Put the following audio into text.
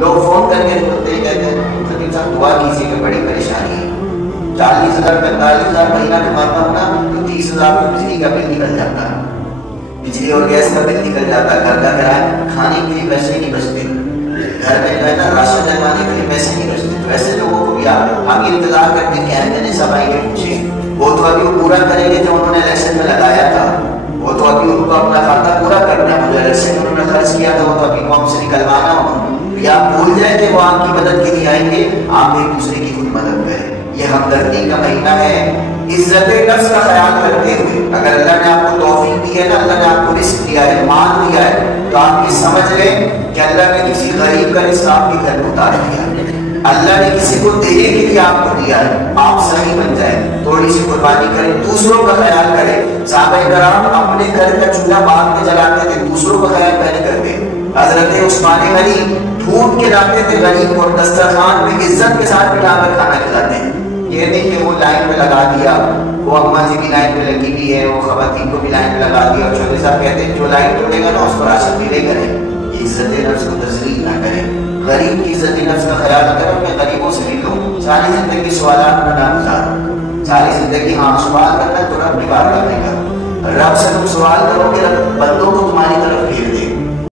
لوگ فون کر کے بولتے ہیں، کہتے ہیں خطیب صاحب دعا کیجیے کہ بڑی پریشانی ہے، 40,000 45,000 مہینہ کماتا ہوں نا تو 30,000 تو بجلی کا بل نکل جاتا ہے، بجلی اور گیس کا بل نکل جاتا ہے، گھر کا کرایہ، کھانے کے لیے پیسے نہیں بچتے، گھر میں جو ہے نا راشن ڈلوانے کے لیے پیسے نہیں بچتے۔ تو ایسے لوگوں کو بھی ہم انتظار کرتے ہیں کہ نے سب آئیں گے پوچھیں، وہ تو ابھی وہ پورا کریں گے جو انہوں نے الیکشن میں لگایا تھا، وہ تو ابھی ان کو اپنا کھاتا پورا کرنا ہے، جو الیکشن میں انہوں نے خرچ کیا تھا وہ تو ابھی قوم سے نکلوانا ہوگا۔ یا آپ بھول جائیں کہ وہ آپ کی مدد کے لیے آئیں گے، آپ ایک دوسرے کی خود مدد کریں۔ یہ ہمدردی کا مہینہ ہے، عزت نفس کا خیال کرتے ہوئے۔ اگر اللہ نے آپ کو توفیق دی ہے نا، اللہ نے آپ کو رزق دیا ہے، مال دیا ہے، تو آپ یہ سمجھ لیں کہ اللہ نے کسی غریب کا رزق آپ کے گھر میں اتار دیا ہے، اللہ نے کسی کو دینے کے لیے آپ کو دیا ہے۔ آپ صحیح بن جائیں، تھوڑی سی قربانی کریں، دوسروں کا خیال کریں۔ صحابہ کرام اپنے گھر کا چولہا بعد میں جلاتے تھے، دوسروں کا خیال پہلے کرتے۔ حضرت عثمان غنی ڈھونڈ کے لاتے تھے غریب کو، دسترخوان میں عزت کے ساتھ بٹھا کر کھانا کھلاتے ہیں۔ یہ نہیں کہ وہ لائن میں لگا دیا، وہ اماں جی بھی لائن میں لگی ہوئی ہے، وہ خواتین کو بھی لائن میں لگا دیا، اور چودھری صاحب کہتے ہیں جو لائن توڑے گا نا اس کو راشن ملے کریں۔ عزت نفس کو تذلیل نہ کریں، غریب کی عزت نفس کا خیال کرو کہ غریبوں سے ملو۔ ساری زندگی سوالات میں نہ گزارو، ساری زندگی ہاں سوال کرنا تو رب کی بارگاہ میں کرو، رب سے تم سوال کرو کہ رب بندوں کو تمہاری طرف